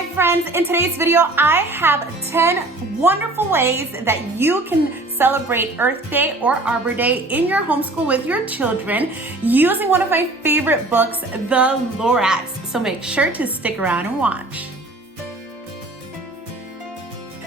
Hi friends, in today's video I have 10 wonderful ways that you can celebrate Earth Day or Arbor Day in your homeschool with your children using one of my favorite books, The Lorax. So make sure to stick around and watch.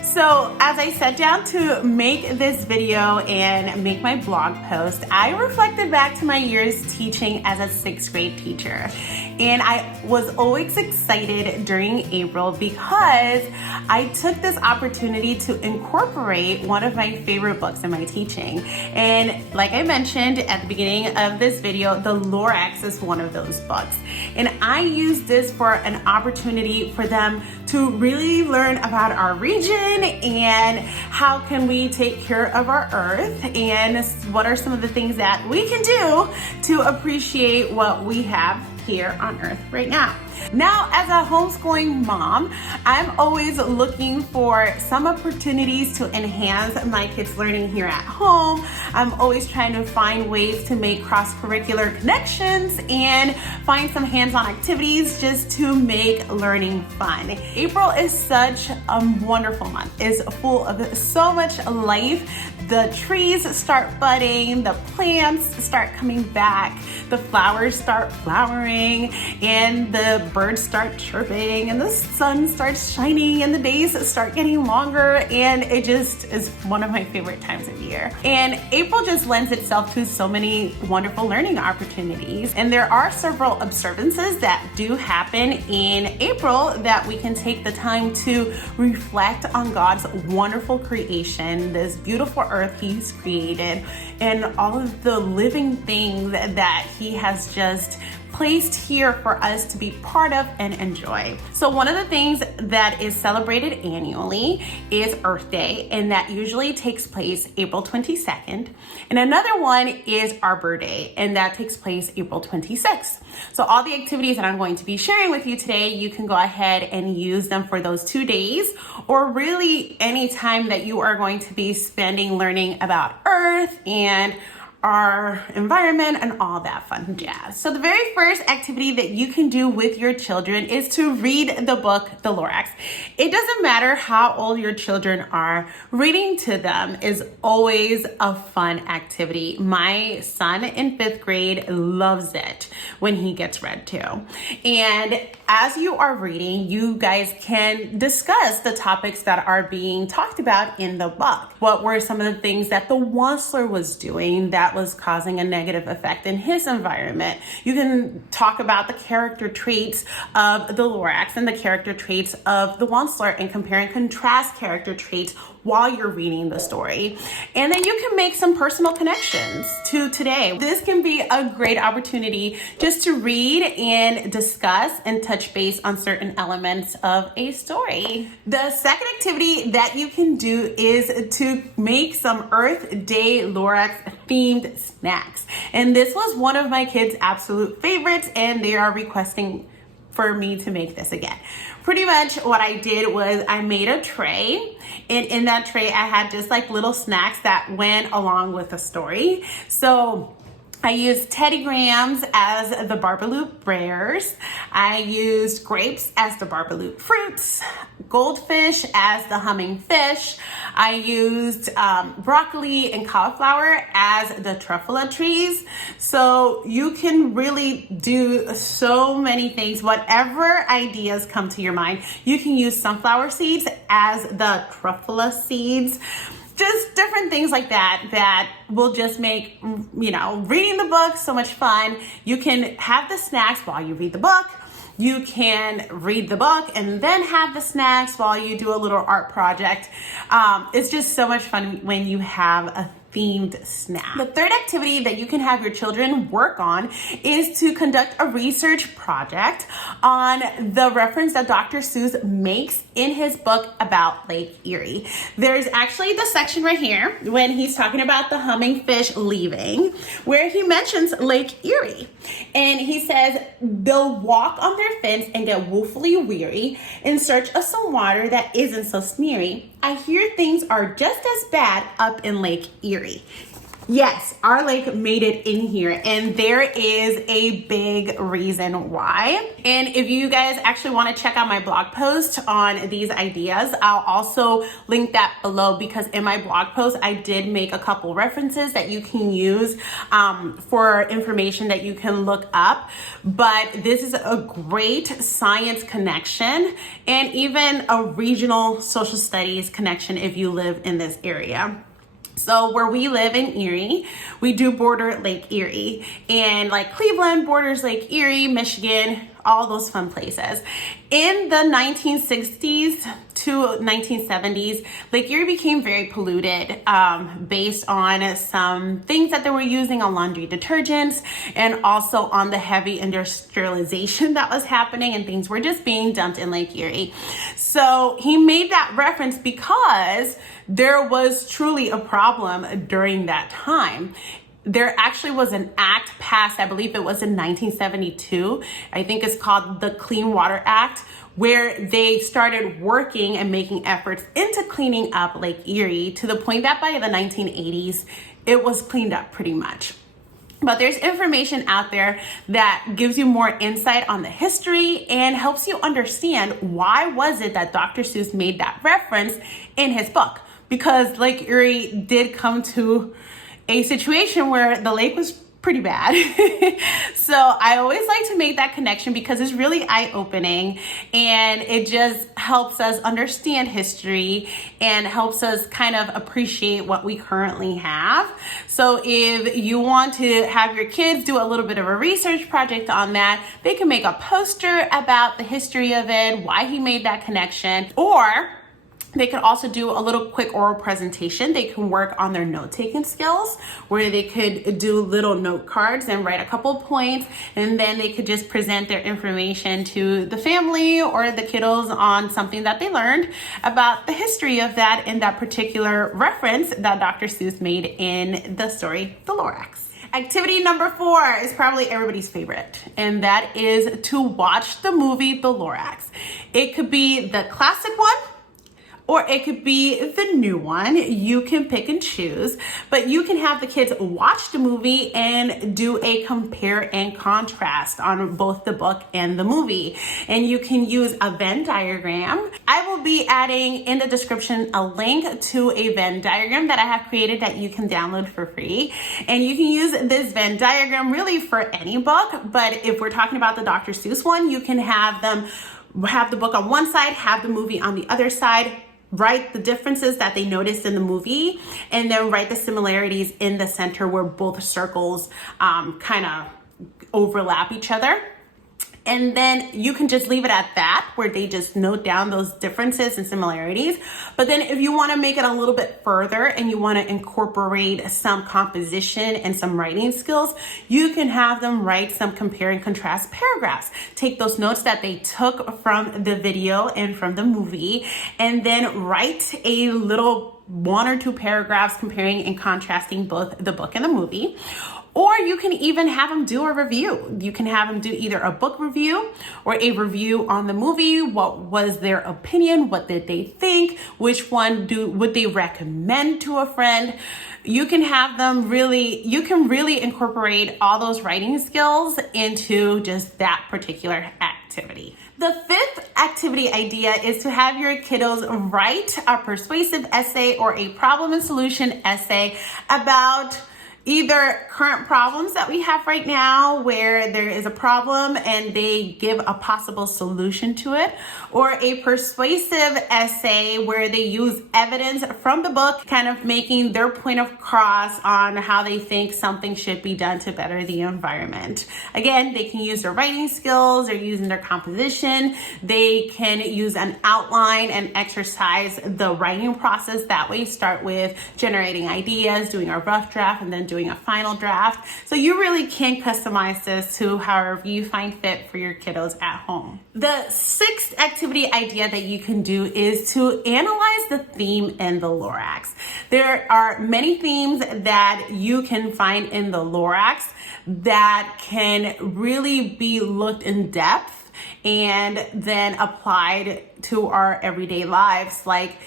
So as I sat down to make this video and make my blog post, I reflected back to my years teaching as a 6th grade teacher. And I was always excited during April because I took this opportunity to incorporate one of my favorite books in my teaching. And like I mentioned at the beginning of this video, The Lorax is one of those books. And I used this for an opportunity for them to really learn about our region and how can we take care of our earth and what are some of the things that we can do to appreciate what we have here on earth right now. Now, as a homeschooling mom, I'm always looking for some opportunities to enhance my kids' learning here at home. I'm always trying to find ways to make cross-curricular connections and find some hands-on activities just to make learning fun. April is such a wonderful month. It's full of so much life. The trees start budding, the plants start coming back, the flowers start flowering, and the birds start chirping, and the sun starts shining, and the days start getting longer, and it just is one of my favorite times of year. And April just lends itself to so many wonderful learning opportunities, and there are several observances that do happen in April that we can take the time to reflect on God's wonderful creation, this beautiful earth He's created, and all of the living things that He has just placed here for us to be part of and enjoy. So one of the things that is celebrated annually is Earth Day, and that usually takes place April 22nd. And another one is Arbor Day, and that takes place April 26th. So all the activities that I'm going to be sharing with you today, you can go ahead and use them for those 2 days, or really any time that you are going to be spending learning about Earth and our environment and all that fun jazz. So the very first activity that you can do with your children is to read the book, The Lorax. It doesn't matter how old your children are, reading to them is always a fun activity. My son in 5th grade loves it when he gets read to. And as you are reading, you guys can discuss the topics that are being talked about in the book. What were some of the things that the Wansler was doing that was causing a negative effect in his environment? You can talk about the character traits of the Lorax and the character traits of the Wansler and compare and contrast character traits while you're reading the story. And then you can make some personal connections to today. This can be a great opportunity just to read and discuss and touch base on certain elements of a story. The second activity that you can do is to make some Earth Day Lorax themed snacks. And this was one of my kids' absolute favorites, and they are requesting for me to make this again. Pretty much what I did was I made a tray, and in that tray I had just like little snacks that went along with the story. So I used Teddy Grahams as the Barbaloop bears. I used grapes as the Barbaloop fruits, goldfish as the humming fish. I used broccoli and cauliflower as the truffula trees. So you can really do so many things. Whatever ideas come to your mind, you can use sunflower seeds as the truffula seeds. Just different things like that will just make, reading the book so much fun. You can have the snacks while you read the book. You can read the book and then have the snacks while you do a little art project. It's just so much fun when you have a themed snack. The third activity that you can have your children work on is to conduct a research project on the reference that Dr. Seuss makes in his book about Lake Erie. There's actually the section right here when he's talking about the humming fish leaving, where he mentions Lake Erie. And he says they'll walk on their fins and get woefully weary in search of some water that isn't so smeary. I hear things are just as bad up in Lake Erie. Yes, our lake made it in here, and there is a big reason why. And if you guys actually want to check out my blog post on these ideas, I'll also link that below, because in my blog post I did make a couple references that you can use for information that you can look up. But this is a great science connection and even a regional social studies connection if you live in this area. So where we live in Erie, we do border Lake Erie, and like Cleveland borders Lake Erie, Michigan, all those fun places. In the 1960s to 1970s, Lake Erie became very polluted based on some things that they were using on laundry detergents, and also on the heavy industrialization that was happening, and things were just being dumped in Lake Erie. So he made that reference because there was truly a problem during that time. There actually was an act passed, I believe it was in 1972. I think it's called the Clean Water Act, where they started working and making efforts into cleaning up Lake Erie, to the point that by the 1980s, it was cleaned up pretty much. But there's information out there that gives you more insight on the history and helps you understand why was it that Dr. Seuss made that reference in his book. Because Lake Erie did come to a situation where the lake was pretty bad. So I always like to make that connection because it's really eye-opening, and it just helps us understand history and helps us kind of appreciate what we currently have. So if you want to have your kids do a little bit of a research project on that, they can make a poster about the history of it, why he made that connection, or they could also do a little quick oral presentation. They can work on their note-taking skills, where they could do little note cards and write a couple points, and then they could just present their information to the family or the kiddos on something that they learned about the history of that in that particular reference that Dr. Seuss made in the story, The Lorax. Activity number 4 is probably everybody's favorite, and that is to watch the movie The Lorax. It could be the classic one, or it could be the new one. You can pick and choose, but you can have the kids watch the movie and do a compare and contrast on both the book and the movie. And you can use a Venn diagram. I will be adding in the description a link to a Venn diagram that I have created that you can download for free. And you can use this Venn diagram really for any book, but if we're talking about the Dr. Seuss one, you can have them have the book on one side, have the movie on the other side, write the differences that they noticed in the movie, and then write the similarities in the center where both circles kind of overlap each other. And then you can just leave it at that, where they just note down those differences and similarities. But then if you want to make it a little bit further and you want to incorporate some composition and some writing skills, you can have them write some compare and contrast paragraphs. Take those notes that they took from the video and from the movie, and then write a little 1 or 2 paragraphs comparing and contrasting both the book and the movie. Or you can even have them do a review. You can have them do either a book review or a review on the movie. What was their opinion? What did they think? Which one would they recommend to a friend? You can have them you can really incorporate all those writing skills into just that particular activity. The 5th activity idea is to have your kiddos write a persuasive essay or a problem and solution essay about either current problems that we have right now, where there is a problem and they give a possible solution to it, or a persuasive essay where they use evidence from the book, kind of making their point across on how they think something should be done to better the environment. Again, they can use their writing skills, they're using their composition, they can use an outline and exercise the writing process that way. Start with generating ideas, doing a rough draft, and then doing a final draft. So you really can customize this to however you find fit for your kiddos at home. The 6th activity idea that you can do is to analyze the theme in the Lorax. There are many themes that you can find in the Lorax that can really be looked in depth and then applied to our everyday lives, like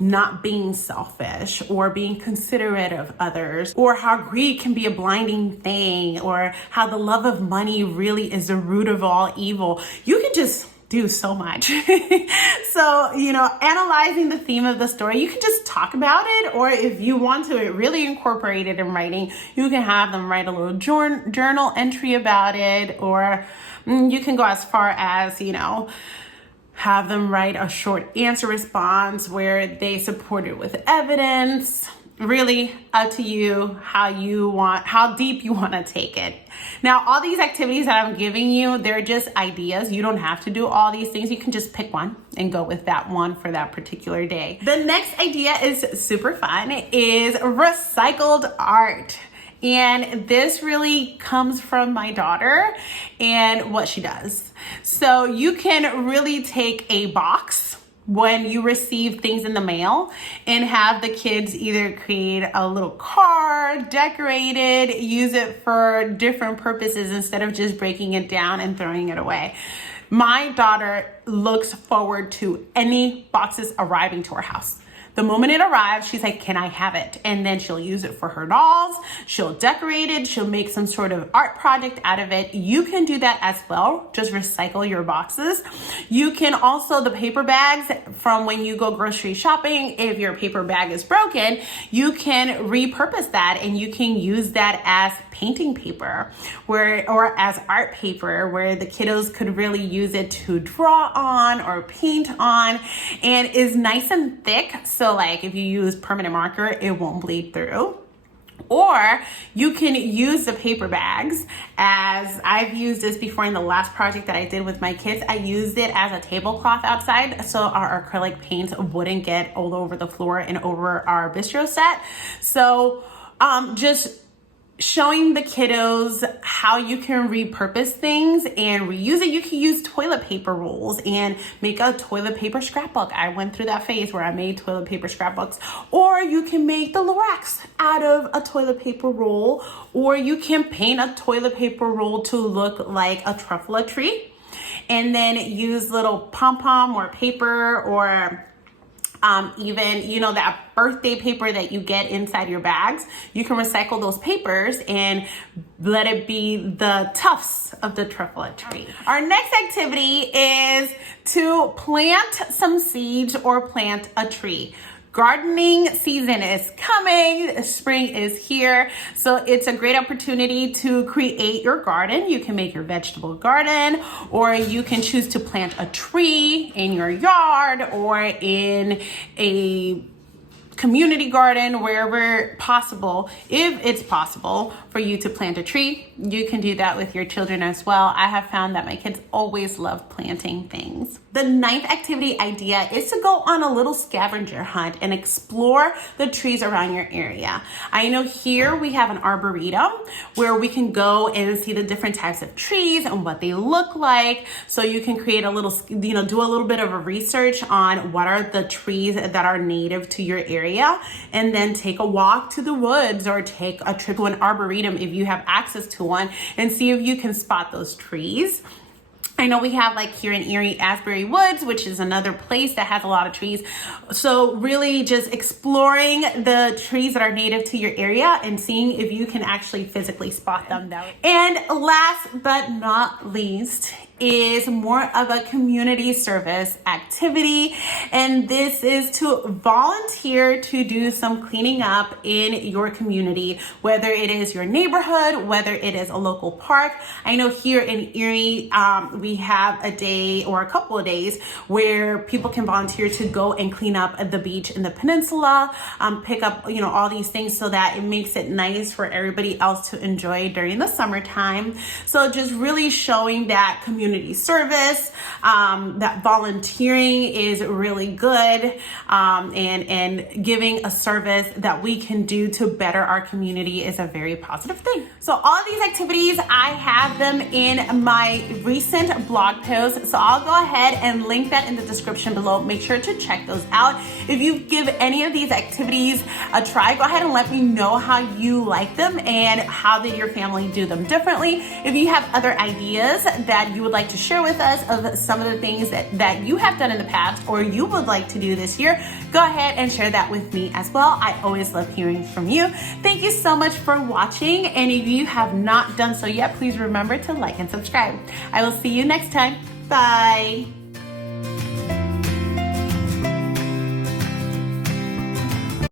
not being selfish or being considerate of others, or how greed can be a blinding thing, or how the love of money really is the root of all evil. You can just do so much. So, analyzing the theme of the story, you can just talk about it, or if you want to really incorporate it in writing, you can have them write a little journal entry about it, or you can go as far as, have them write a short answer response where they support it with evidence. Really up to you how deep you want to take it. Now, all these activities that I'm giving you, they're just ideas. You don't have to do all these things. You can just pick one and go with that one for that particular day. The next idea is super fun, is recycled art. And this really comes from my daughter and what she does. So you can really take a box when you receive things in the mail and have the kids either create a little card, decorate it, use it for different purposes instead of just breaking it down and throwing it away. My daughter looks forward to any boxes arriving to our house. The moment it arrives, she's like, can I have it? And then she'll use it for her dolls. She'll decorate it. She'll make some sort of art project out of it. You can do that as well. Just recycle your boxes. You can also, the paper bags from when you go grocery shopping, if your paper bag is broken, you can repurpose that and you can use that as painting paper or as art paper, where the kiddos could really use it to draw on or paint on, and is nice and thick. So like if you use permanent marker, it won't bleed through. Or you can use the paper bags, as I've used this before in the last project that I did with my kids. I used it as a tablecloth outside so our acrylic paints wouldn't get all over the floor and over our bistro set. So just showing the kiddos how you can repurpose things and reuse it. You can use toilet paper rolls and make a toilet paper scrapbook. I went through that phase where I made toilet paper scrapbooks. Or you can make the Lorax out of a toilet paper roll, or you can paint a toilet paper roll to look like a truffle tree, and then use little pom-pom or paper, or even, that birthday paper that you get inside your bags. You can recycle those papers and let it be the tufts of the truffle tree. Our next activity is to plant some seeds or plant a tree. Gardening season is coming, spring is here, so it's a great opportunity to create your garden. You can make your vegetable garden, or you can choose to plant a tree in your yard or in a community garden, wherever possible. If it's possible for you to plant a tree, you can do that with your children as well. I have found that my kids always love planting things. The ninth activity idea is to go on a little scavenger hunt and explore the trees around your area. I know here we have an arboretum where we can go and see the different types of trees and what they look like. So you can create a little, do a little bit of a research on what are the trees that are native to your area, and then take a walk to the woods or take a trip to an arboretum if you have access to one, and see if you can spot those trees. I know we have, like here in Erie, Asbury Woods, which is another place that has a lot of trees. So really just exploring the trees that are native to your area and seeing if you can actually physically spot them. And last but not least is more of a community service activity, and this is to volunteer to do some cleaning up in your community, whether it is your neighborhood, whether it is a local park. I know here in Erie, we have a day or a couple of days where people can volunteer to go and clean up the beach in the peninsula, pick up all these things, so that it makes it nice for everybody else to enjoy during the summertime. So just really showing that community service, that volunteering is really good, and giving a service that we can do to better our community is a very positive thing. So all of these activities, I have them in my recent blog post, so I'll go ahead and link that in the description below. Make sure to check those out. If you give any of these activities a try, go ahead and let me know how you like them and how did your family do them differently. If you have other ideas that you would like like to share with us of some of the things that you have done in the past or you would like to do this year, go ahead and share that with me as well. I always love hearing from you. Thank you so much for watching. And if you have not done so yet, please remember to like and subscribe. I will see you next time. Bye.